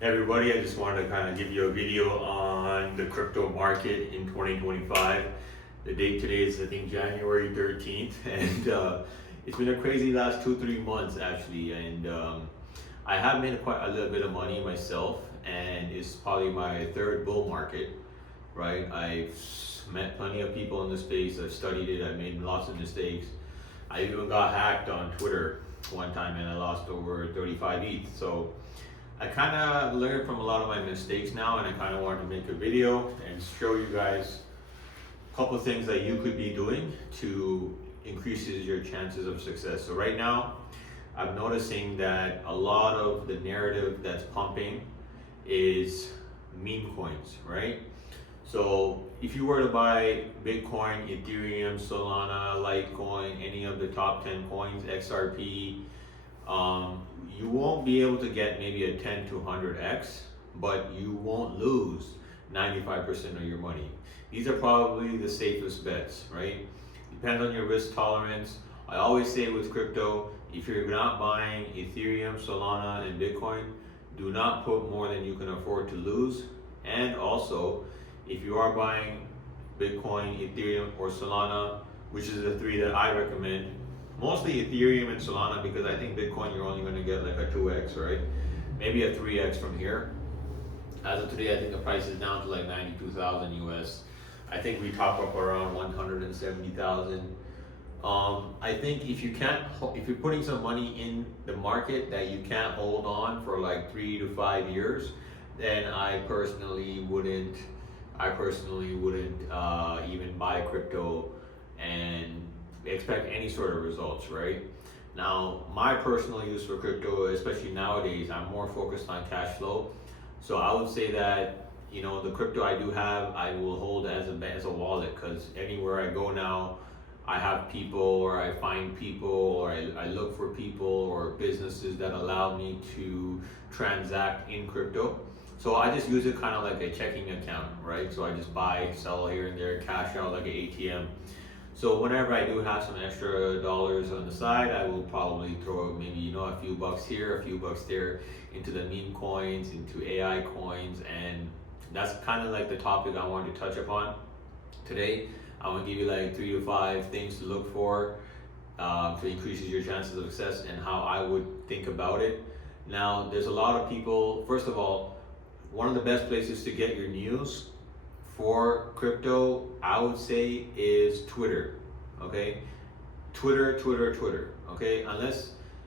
Hey everybody, I just wanted to kind of give you a video on the crypto market in 2025. The date today is I think January 13th, and it's been a crazy last 2-3 months actually. And I have made quite a little bit of money myself, and it's probably my third bull market, right? I've met plenty of people in the space, I've studied it, I've made lots of mistakes. I even got hacked on Twitter one time and I lost over 35 ETH. So I kind of learned from a lot of my mistakes now, and I kind of wanted to make a video and show you guys a couple of things that you could be doing to increases your chances of success. So right now, I'm noticing that a lot of the narrative that's pumping is meme coins, right? So if you were to buy Bitcoin, Ethereum, Solana, Litecoin, any of the top 10 coins, XRP, you won't be able to get maybe a 10 to 100x, but you won't lose 95% of your money. These are probably the safest bets, right? Depends on your risk tolerance. I always say with crypto, if you're not buying Ethereum, Solana, and Bitcoin, do not put more than you can afford to lose. And also, if you are buying Bitcoin, Ethereum, or Solana, which is the three that I recommend, mostly Ethereum and Solana, because I think Bitcoin you're only going to get like a 2x, right? Maybe a 3x from here. As of today, I think the price is down to like 92,000 US. I think we top up around 170,000. I think if you're putting some money in the market that you can't hold on for like 3 to 5 years, then I personally wouldn't even buy crypto and expect any sort of results, right? Now, my personal use for crypto, especially nowadays, I'm more focused on cash flow. So I would say that, the crypto I do have, I will hold as a wallet, because anywhere I go now, I have people, or I find people, or I look for people or businesses that allow me to transact in crypto. So I just use it kind of like a checking account, right? So I just buy, sell here and there, cash out like an ATM. So whenever I do have some extra dollars on the side, I will probably throw maybe, a few bucks here, a few bucks there into the meme coins, into AI coins, and that's kind of like the topic I wanted to touch upon today. I want to give you like 3 to 5 things to look for to increase your chances of success, and how I would think about it. Now, there's a lot of people. First of all, one of the best places to get your news for crypto, I would say, is Twitter. Okay, Twitter. Okay,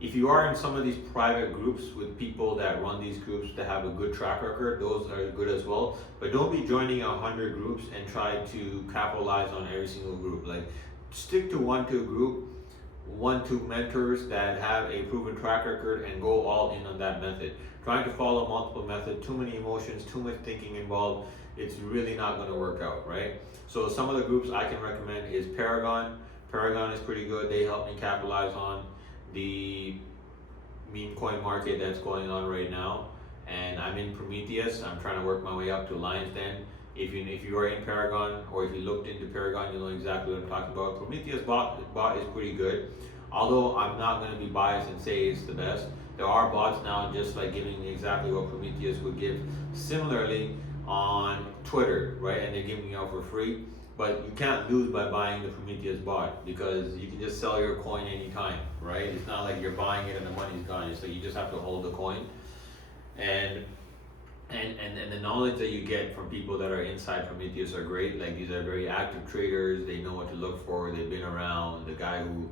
if you are in some of these private groups with people that run these groups that have a good track record, those are good as well. But don't be joining 100 groups and try to capitalize on every single group. Like, stick to one group, 1-2 mentors that have a proven track record, and go all in on that method. Trying to follow multiple methods, too many emotions, too much thinking involved, it's really not going to work out, right? So some of the groups I can recommend is Paragon. Paragon is pretty good. They help me capitalize on the meme coin market that's going on right now. And I'm in Prometheus. I'm trying to work my way up to Lion's Den. If you are in Paragon, or if you looked into Paragon, you know exactly what I'm talking about. Prometheus bot is pretty good. Although I'm not going to be biased and say it's the best. There are bots now just like giving exactly what Prometheus would give similarly on Twitter, right? And they're giving you out for free. But you can't lose by buying the Prometheus bot, because you can just sell your coin anytime, right? It's not like you're buying it and the money's gone. It's like you just have to hold the coin. And the knowledge that you get from people that are inside Prometheus are great. Like, these are very active traders. They know what to look for. They've been around. The guy who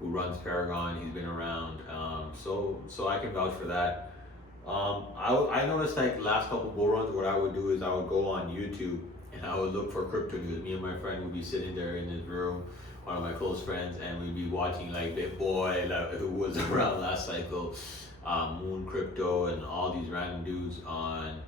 runs Paragon, he's been around. So I can vouch for that. I noticed, like, last couple bull runs, what I would do is I would go on YouTube and I would look for crypto news. Me and my friend would be sitting there in his room, one of my close friends, and we'd be watching like BitBoy, who was around last cycle, Moon Crypto, and all these random dudes on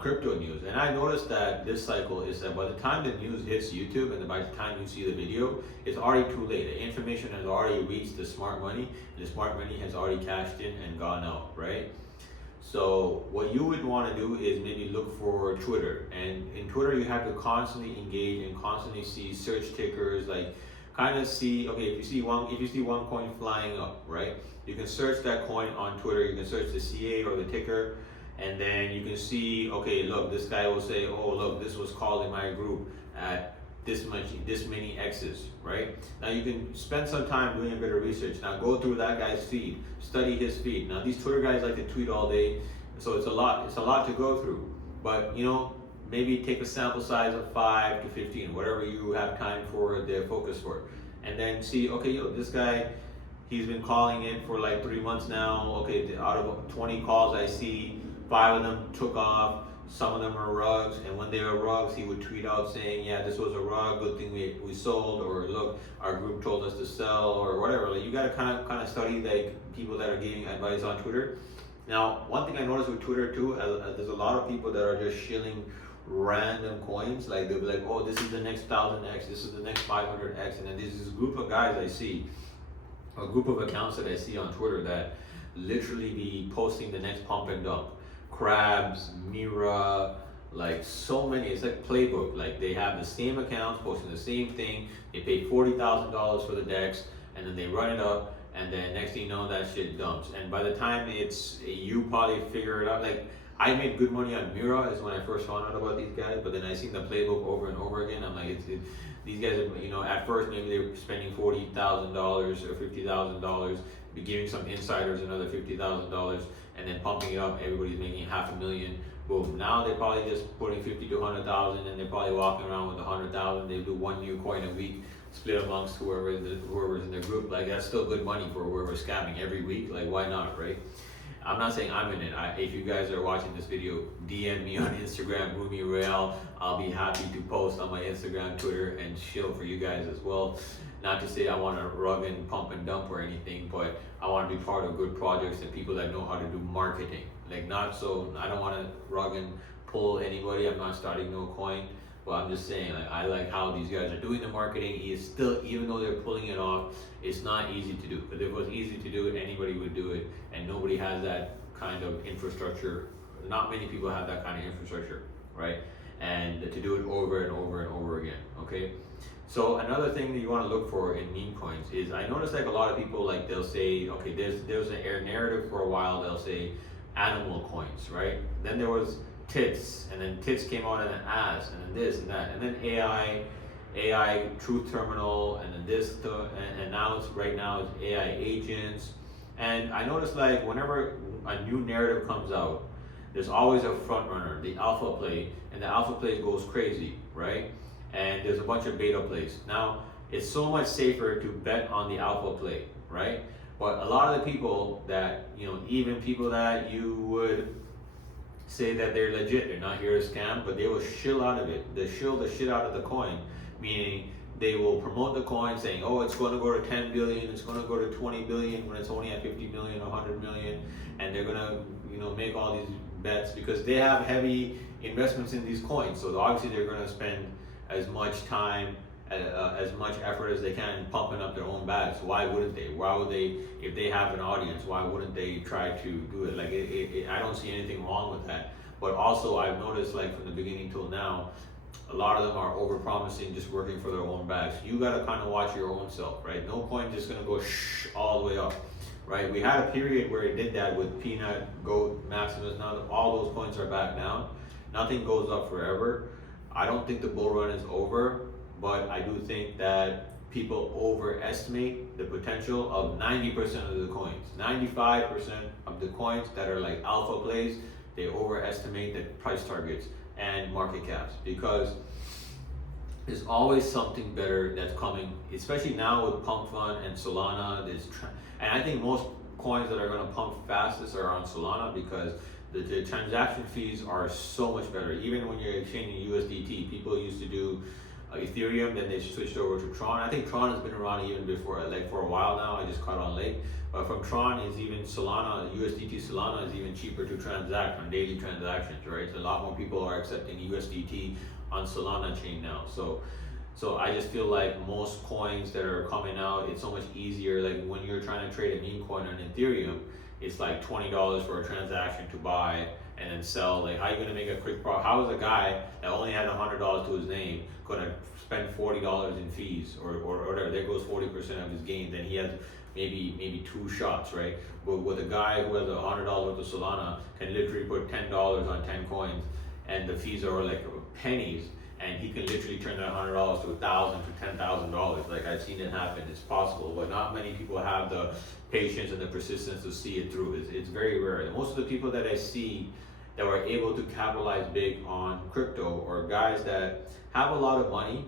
crypto news. And I noticed that this cycle is that by the time the news hits YouTube and by the time you see the video, it's already too late. The information has already reached the smart money, and the smart money has already cashed in and gone out, right? So what you would want to do is maybe look for Twitter, and in Twitter you have to constantly engage and constantly see search tickers, like kind of see, okay, if you see one coin flying up, right? You can search that coin on Twitter. You can search the CA or the ticker, and then you can see, okay, look, this guy will say, oh, look, this was called in my group at this many X's, right? Now you can spend some time doing a bit of research. Now go through that guy's feed, study his feed. Now these Twitter guys like to tweet all day, so it's a lot to go through. But maybe take a sample size of 5 to 15, whatever you have time for, the focus for, and then see, okay, this guy, he's been calling in for like 3 months now. Okay, out of 20 calls I see, 5 of them took off. Some of them are rugs, and when they are rugs, he would tweet out saying, yeah, this was a rug, good thing we sold, or look, our group told us to sell, or whatever. Like, you gotta kind of study like people that are giving advice on Twitter. Now, one thing I noticed with Twitter too, there's a lot of people that are just shilling random coins. Like, they'll be like, oh, this is the next 1000x, this is the next 500x, and then there's this group of guys I see, a group of accounts that I see on Twitter that literally be posting the next pump and dump. Crabs, Mira, like so many. It's like playbook. Like, they have the same accounts posting the same thing. They pay $40,000 for the decks, and then they run it up, and then next thing you know, that shit dumps. And by the time you probably figure it out. Like, I made good money on Mira is when I first found out about these guys, but then I seen the playbook over and over again. I'm like, these guys are, at first maybe they were spending $40,000 or $50,000, giving some insiders another $50,000, and then pumping it up. Everybody's making $500,000. Boom. Now they're probably just putting 50 to 100,000, and they're probably walking around with 100,000. They do one new coin a week, split amongst whoever's in their group. Like, that's still good money for whoever's scamming every week. Like, why not, right? I'm not saying I'm in it. If you guys are watching this video, DM me on Instagram, mymistakes. I'll be happy to post on my Instagram, Twitter, and shill for you guys as well. Not to say I want to rug and pump and dump or anything, but I want to be part of good projects and people that know how to do marketing. Like, I don't want to rug and pull anybody. I'm not starting no coin. But I'm just saying, like, I like how these guys are doing the marketing. It's still, even though they're pulling it off, it's not easy to do. But if it was easy to do it, anybody would do it. And nobody has that kind of infrastructure. Not many people have that kind of infrastructure, right? And to do it over and over and over again, okay? So another thing that you want to look for in meme coins is, I notice like a lot of people, like, they'll say, okay, there's an air narrative for a while. They'll say animal coins, right? Then there was tits, and then tits came out, and then ass, and then this and that, and then AI truth terminal, and then this, and now right now it's AI agents. And I noticed, like, whenever a new narrative comes out, there's always a front runner, the alpha play, and the alpha play goes crazy, right? And there's a bunch of beta plays. Now, it's so much safer to bet on the alpha play, right? But a lot of the people that, even people that you would say that they're legit, they're not here to scam, but they will shill out of it. They shill the shit out of the coin, meaning they will promote the coin saying, oh, it's going to go to 10 billion, it's going to go to 20 billion when it's only at 50 million or 100 million, and they're going to, make all these bets because they have heavy investments in these coins. So obviously they're going to spend as much time, as much effort as they can pumping up their own bags. Why wouldn't they? Why would they, if they have an audience, why wouldn't they try to do it? Like, I don't see anything wrong with that. But also, I've noticed, like, from the beginning till now, a lot of them are over promising, just working for their own bags. You gotta kind of watch your own self, right? No coin just gonna go all the way up, right? We had a period where it did that with Peanut, Goat, Maximus. Now all those coins are back down. Nothing goes up forever. I don't think the bull run is over, but I do think that people overestimate the potential of 90% of the coins. 95% of the coins that are like alpha plays, they overestimate the price targets and market caps, because there's always something better that's coming, especially now with Pump Fund and Solana. And I think most coins that are going to pump fastest are on Solana, because the transaction fees are so much better. Even when you're exchanging USDT, people used to do Ethereum, then they switched over to Tron. I think Tron has been around even before, like for a while now. I just caught on late. But from Tron is even Solana, USDT Solana is even cheaper to transact on daily transactions, right? So a lot more people are accepting USDT on Solana chain now. So I just feel like most coins that are coming out, it's so much easier. Like when you're trying to trade a meme coin on Ethereum, it's like $20 for a transaction to buy and then sell. Like, how are you gonna make a quick profit? How is a guy that only had $100 to his name gonna spend $40 in fees or whatever? There goes 40% of his gains, and he has maybe 2 shots, right? But with a guy who has $100 worth of Solana can literally put $10 on 10 coins, and the fees are like pennies, and he can literally turn that $100 to $1,000 to $10,000. Like I've seen it happen. It's possible, but not many people have the patience and the persistence to see it through. It's very rare. Most of the people that I see that were able to capitalize big on crypto are guys that have a lot of money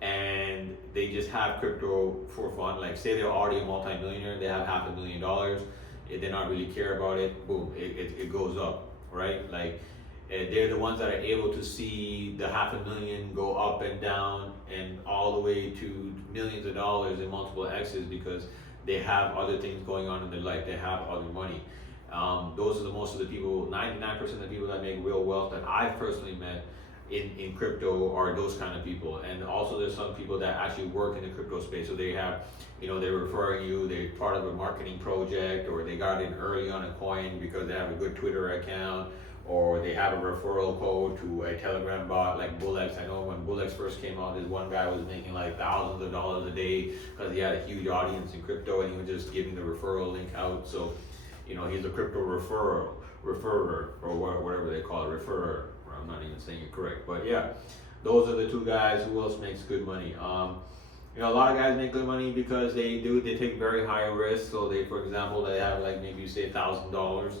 and they just have crypto for fun. Like say they're already a multi-millionaire, they have $500,000, they not really care about it, boom, it goes up, right? Like they're the ones that are able to see the $500,000 go up and down and all the way to millions of dollars in multiple X's because they have other things going on in their life, they have other money. Those are the most of the people, 99% of the people that make real wealth that I've personally met in crypto are those kind of people. And also there's some people that actually work in the crypto space. So they have, they're referring you, they're part of a marketing project, or they got in early on a coin because they have a good Twitter account, or they have a referral code to a Telegram bot like Bullex. I know when Bullex first came out, this one guy was making like thousands of dollars a day because he had a huge audience in crypto and he was just giving the referral link out. So, he's a crypto referrer, or whatever they call it, referrer. I'm not even saying it correct, but yeah, those are the two guys. Who else makes good money? A lot of guys make good money because they take very high risks. So for example, they have like maybe you say $1,000.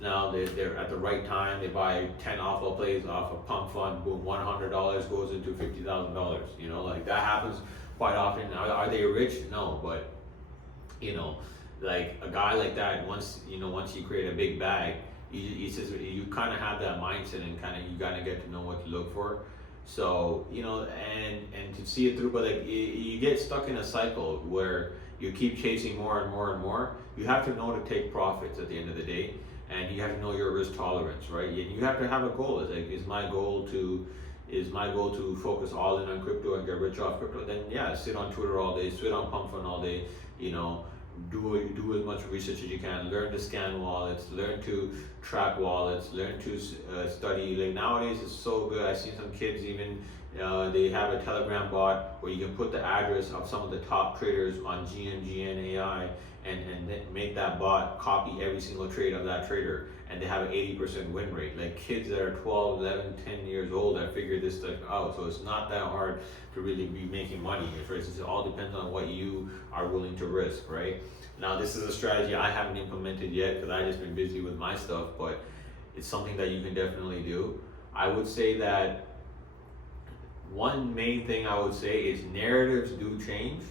Now they're at the right time, they buy 10 alpha plays off a pump fund, boom, $100 goes into $50,000. Like that happens quite often. Are they rich? No, but like a guy like that, once you create a big bag, you kind of have that mindset and you kind of get to know what to look for. So and to see it through, but like you get stuck in a cycle where you keep chasing more and more and more. You have to know to take profits at the end of the day, and you have to know your risk tolerance, right? You have to have a goal. It's like, is my goal to focus all in on crypto and get rich off crypto? Then yeah, sit on Twitter all day, sit on Pump Fund all day, do as much research as you can, learn to scan wallets, learn to track wallets, learn to study. Like nowadays it's so good. I've seen some kids even, they have a Telegram bot where you can put the address of some of the top traders on GMGN AI and then make that bot copy every single trade of that trader, and they have an 80% win rate. Like kids that are 12, 11, 10 years old that figure this stuff out. So it's not that hard to really be making money. For instance, it all depends on what you are willing to risk, right? Now this is a strategy I haven't implemented yet because I've just been busy with my stuff, but it's something that you can definitely do. I would say that one main thing I would say is narratives do change.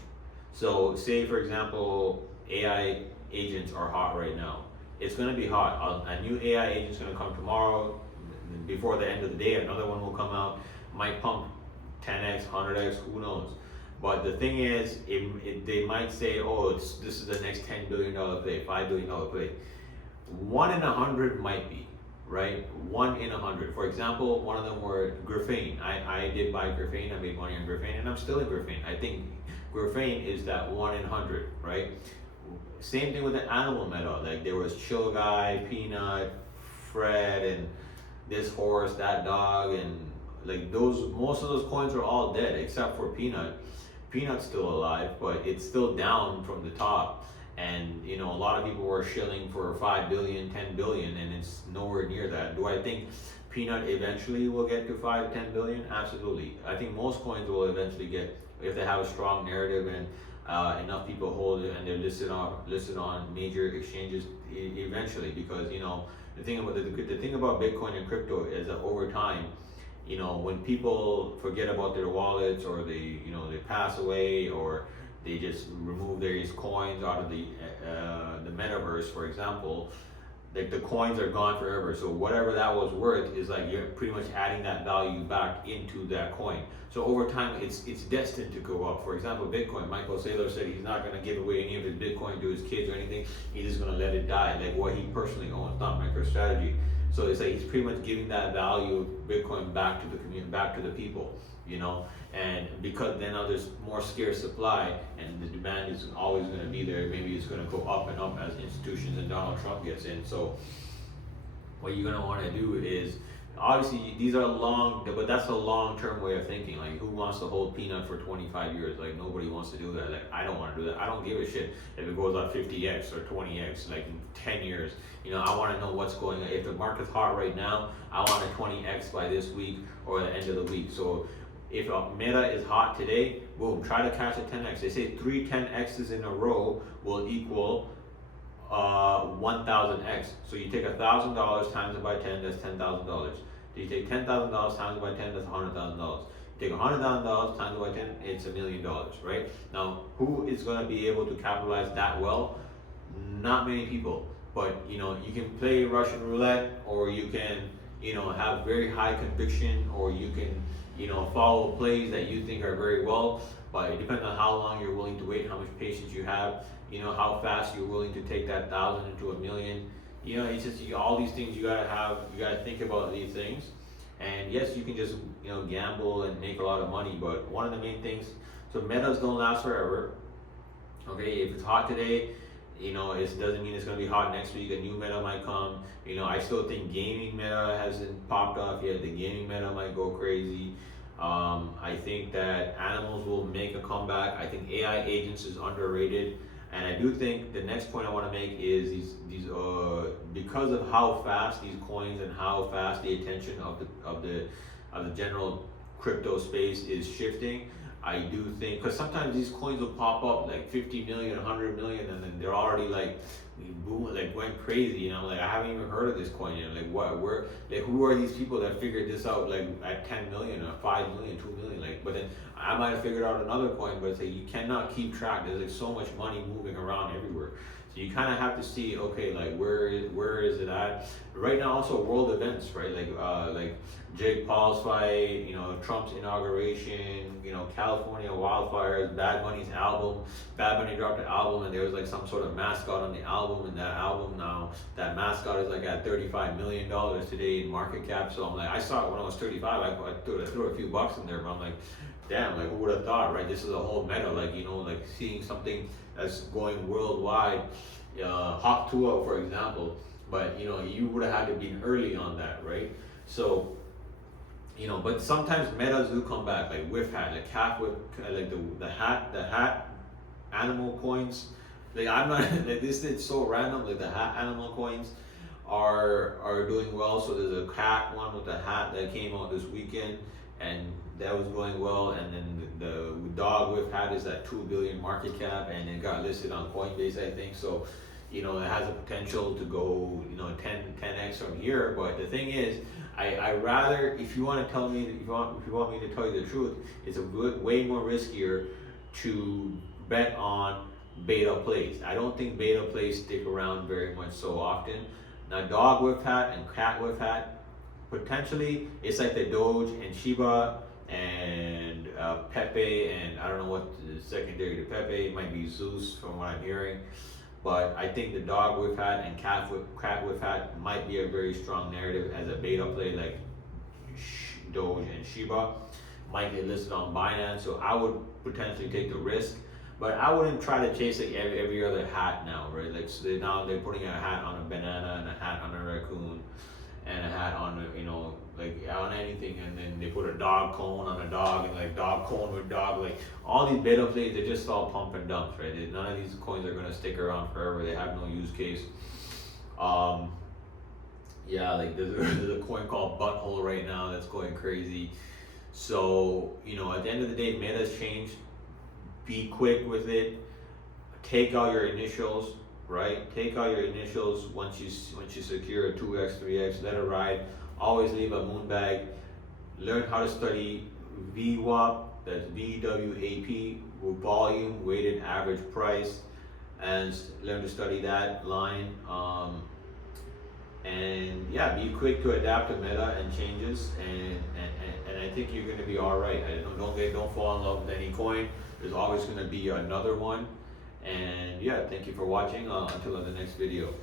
So say for example, AI agents are hot right now. It's going to be hot. A new AI agent is going to come tomorrow. Before the end of the day, another one will come out. Might pump 10x, 100x, who knows? But the thing is, they might say, oh, this is the next $10 billion play, $5 billion play. 1 in 100 might be, right? 1 in 100. For example, one of them were graphene. I did buy graphene. I made money on graphene, and I'm still in graphene. I think graphene is that 1 in 100, right? Same thing with the animal metal. Like there was Chill Guy, Peanut, Fred, and this horse, that dog, and like most of those coins are all dead except for Peanut. Peanut's still alive, but it's still down from the top. And a lot of people were shilling for 5 billion, 10 billion, and it's nowhere near that. Do I think Peanut eventually will get to 5, 10 billion? Absolutely. I think most coins will eventually get, if they have a strong narrative and enough people hold it and they're listed on major exchanges eventually. Because the thing about Bitcoin and crypto is that over time, when people forget about their wallets, or they pass away, or they just remove these coins out of the metaverse, for example, like the coins are gone forever. So whatever that was worth is like you're pretty much adding that value back into that coin. So over time, it's destined to go up. For example, Bitcoin. Michael Saylor said he's not going to give away any of his Bitcoin to his kids or anything. He's just going to let it die, like what he personally owns, not MicroStrategy. So it's like he's pretty much giving that value of Bitcoin back to the community, back to the people, and because then now there's more scarce supply and the demand is always going to be there. Maybe it's going to go up and up as institutions and Donald Trump gets in. So what you're going to want to do is Obviously these are long, but that's a long-term way of thinking. Like, who wants to hold peanut for 25 years? Like, nobody wants to do that. Like, I don't want to do that. I don't give a shit if it goes up 50x or 20x like in 10 years. You know, I want to know what's going on. If the market's hot right now, I want a 20x by this week or the end of the week. So if a meta is hot today, boom, try to catch a 10x. They say 3 10x's in a row will equal 1000x. So you take $1,000 times it by 10, that's $10,000. You take $10,000 times it by 10, that's $100,000. You take $100,000 times it by 10, it's $1 million, right? Now, who is going to be able to capitalize that well? Not many people. But you know, you can play Russian roulette, or you can, you know, have very high conviction, or you can, you know, follow plays that you think are very well. But it depends on how long you're willing to wait, how much patience you have, you know, how fast you're willing to take that 1,000 into 1,000,000. You know, it's just all these things you gotta have. You gotta think about these things. And yes, you can just, you know, gamble and make a lot of money. But one of the main things, so metas don't last forever. Okay, if it's hot today, you know, it doesn't mean it's going to be hot next week. A new meta might come. You know, I still think gaming meta hasn't popped off yet. The gaming meta might go crazy. I think that animals will make a comeback. I think AI agents is underrated. And I do think the next point I want to make is these because of how fast these coins and how fast the attention of the general crypto space is shifting. I do think, because sometimes these coins will pop up like 50 million, 100 million, and then they're already like boom, like went crazy. You know, like I haven't even heard of this coin yet. Like where, like who are these people that figured this out like at 10 million or 5 million, 2 million? Like, but then I might have figured out another coin, but it's like you cannot keep track. There's like so much money moving around everywhere. So you kind of have to see, okay, like where is it at? Right now, also world events, right? Like Jake Paul's fight, you know, Trump's inauguration, you know, California wildfires, Bad Bunny's album. Bad Bunny dropped an album, and there was like some sort of mascot on the album, and that album now, that mascot is like at $35 million today in market cap. So I'm like, I saw it when I was 35. I threw a few bucks in there, but I'm like, damn, like who would have thought, right? This is a whole meta, like, you know, like seeing something that's going worldwide, Hawk Tua, for example. But you know, you would have had to be early on that, right? So, you know, but sometimes metas do come back, like whiff hat, like calf whip, like the hat animal coins. Like I'm not like this. It's so random. Like the hat animal coins are doing well. So there's a cat one with the hat that came out this weekend, and that was going well. And then the dog whiff hat is at 2 billion market cap, and it got listed on Coinbase, I think. So, you know, it has a potential to go, you know, 10x from here. But the thing is, I rather, if you want to tell me, if you want me to tell you the truth, it's way more riskier to bet on beta plays. I don't think beta plays stick around very much so often. Now, dog whiff hat and cat whiff hat, potentially, it's like the Doge and Shiba and Pepe, and I don't know what the secondary to Pepe, it might be Zeus from what I'm hearing. But I think the dog whiff hat and cat whiff hat might be a very strong narrative as a beta play, like Doge and Shiba might get listed on Binance. So I would potentially take the risk, but I wouldn't try to chase like every other hat now, right? Like so now they're putting a hat on a banana and a hat on a raccoon and a hat on a, you know, like on anything, and then they put a dog cone on a dog, and like dog cone with dog, like all these beta plays, they're just all pump and dumps, right? None of these coins are gonna stick around forever. They have no use case. Yeah, like there's a coin called Butthole right now that's going crazy. So, you know, at the end of the day, meta's changed. Be quick with it. Take out your initials, right? Take out your initials once you secure a 2x, 3x, let it ride. Always leave a moon bag. Learn how to study VWAP, that's VWAP, volume, weighted average price, and learn to study that line. And yeah, be quick to adapt to meta and changes, and I think you're gonna be all right. Don't fall in love with any coin. There's always gonna be another one. And yeah, thank you for watching. Until the next video.